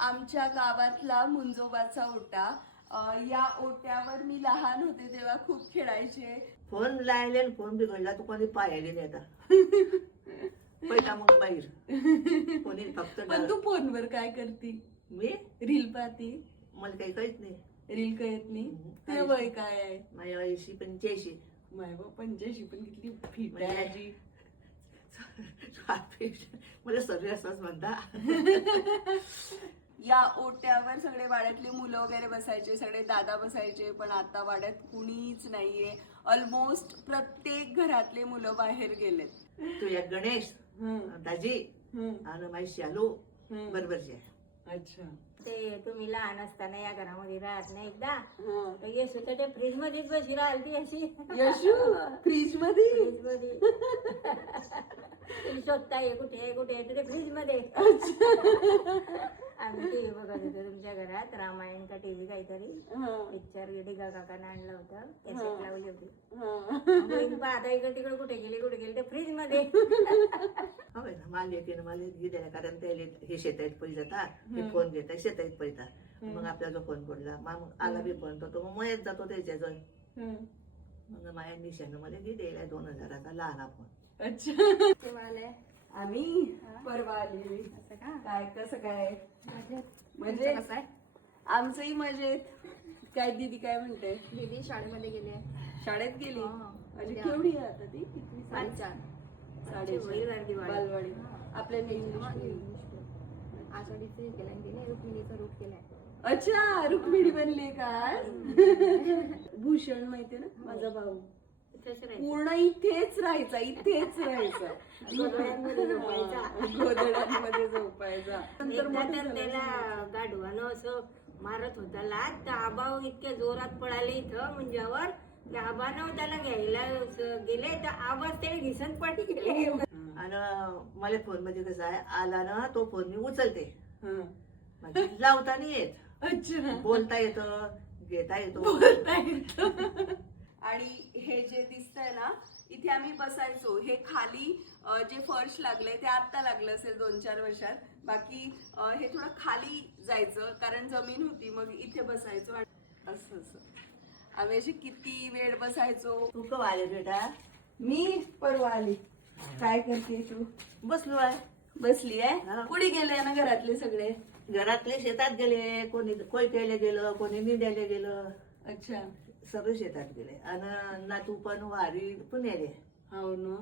आमच्या गावातला मुंजोबाचा ओटा. या ओट्यावर मी लहान होते तेव्हा खूप खेळायचे. फोन लायले फोन बिघडला तू कोणी पायाले नाही आता पैसा मग बाहेर कोणी फक्त पण तू फोनवर काय करती? मी रील पाहती? मला काही कळत नाही. रील कळत नाही. ते वय काय आहे? माझ्या 80-85. माय बा 85 पण किती फिट आहे म्हणजे- आजी. मला सर्व असंच म्हणता. या ओट्यावर सगळे वाड्यातले मुलं वगैरे बसायचे, सगळे दादा बसायचे. पण आता वाड्यात कुणीच नाहीये. ऑलमोस्ट प्रत्येक घरातले मुलं बाहेर गेलेत. तू या गणेश दाजी आणि माझी शालू बरोबरची आहे. अच्छा. ते तुम्ही लहान असताना या घरामध्ये राहत नाही एकदा तर येशू तर ते फ्रीज मध्येच बशी राहिली अशी यशू फ्रीज मध्ये? फ्रीज मध्ये तुम्ही शोधताय कुठे कुठे ते फ्रीज मध्ये. आम्ही टीव्ही बघत होतो तुमच्या घरात, रामायण का टीव्ही काहीतरी पिक्चर गिडिगा काकाने आणलं होतं, कॅसेट लावली होती. आता इकडे तिकडे कुठे गेले ते फ्रीज मध्ये. होय ना, माल येते ना, माल हे द्यायला कारण त्याला हे शेतायत पैसे जातात, हे फोन घेतात शेतायत पैसा. मग आपला जो फोन पडला मग आला बी फोन तो मग मयत जातो त्याच्याजवळ. मग माझ्या निशानं मला हे द्यायला 2000चा लहान फोन. अच्छा. तेव्हा आलंय आम्ही परवा आलेली. असं का? काय कसं काय? म्हणजे कसं आहे? आमचंही मजेत. काय दीदी काय म्हणते? दीदी शाळेमध्ये गेले. शाळेत गेली? हा. म्हणजे केवढी आहे आता ती? किती? 5-4 बालवाडी. आपल्या आषाढीचे केलाय गेले, रुक्मिणीचा रूप केलाय. अच्छा, रुक्मिणी बनली का आज? भूषण माहितीये ना, माझा भाऊ पूर्ण इथेच राहायचा. गोधड्यांमध्ये झोपायचा. एकदा तर त्याला गाढवानं असं मारत होता लात, तर आबाव इतक्या जोरात पळाले इथं मुंजावर, त्या आबानं त्याला घ्यायला गेले तर आवाज त्याला घिसत पडी गेले. आणि मला फोन मध्ये कसं आहे, आला ना तो फोन मी उचलते, हं. म्हणजे लावता नाही येत, अच्छा. बोलता येतं, घेता येतो. आणि हे जे दिसतंय ना, इथे आम्ही बसायचो. हे खाली जे फर्श लागलंय ते आत्ता लागलं असेल 2-4 वर्षात. बाकी हे थोडं खाली जायचं कारण जमीन होती. मग इथे बसायचो आणि असं आम्ही अशी किती वेळ बसायचो. तू कवा आले बेटा? मी परवा आली. काय करते तू? बसलो आहे. बसली आहे? हा. कुठे गेले ना घरातले सगळे? घरातले शेतात गेले, कोणी कोयत्याला गेलं, कोणी निंद्याला गेलं, अच्छा. सगळे शेतात गेले. आणि नातू पण वारी पुण्याले. हो ना.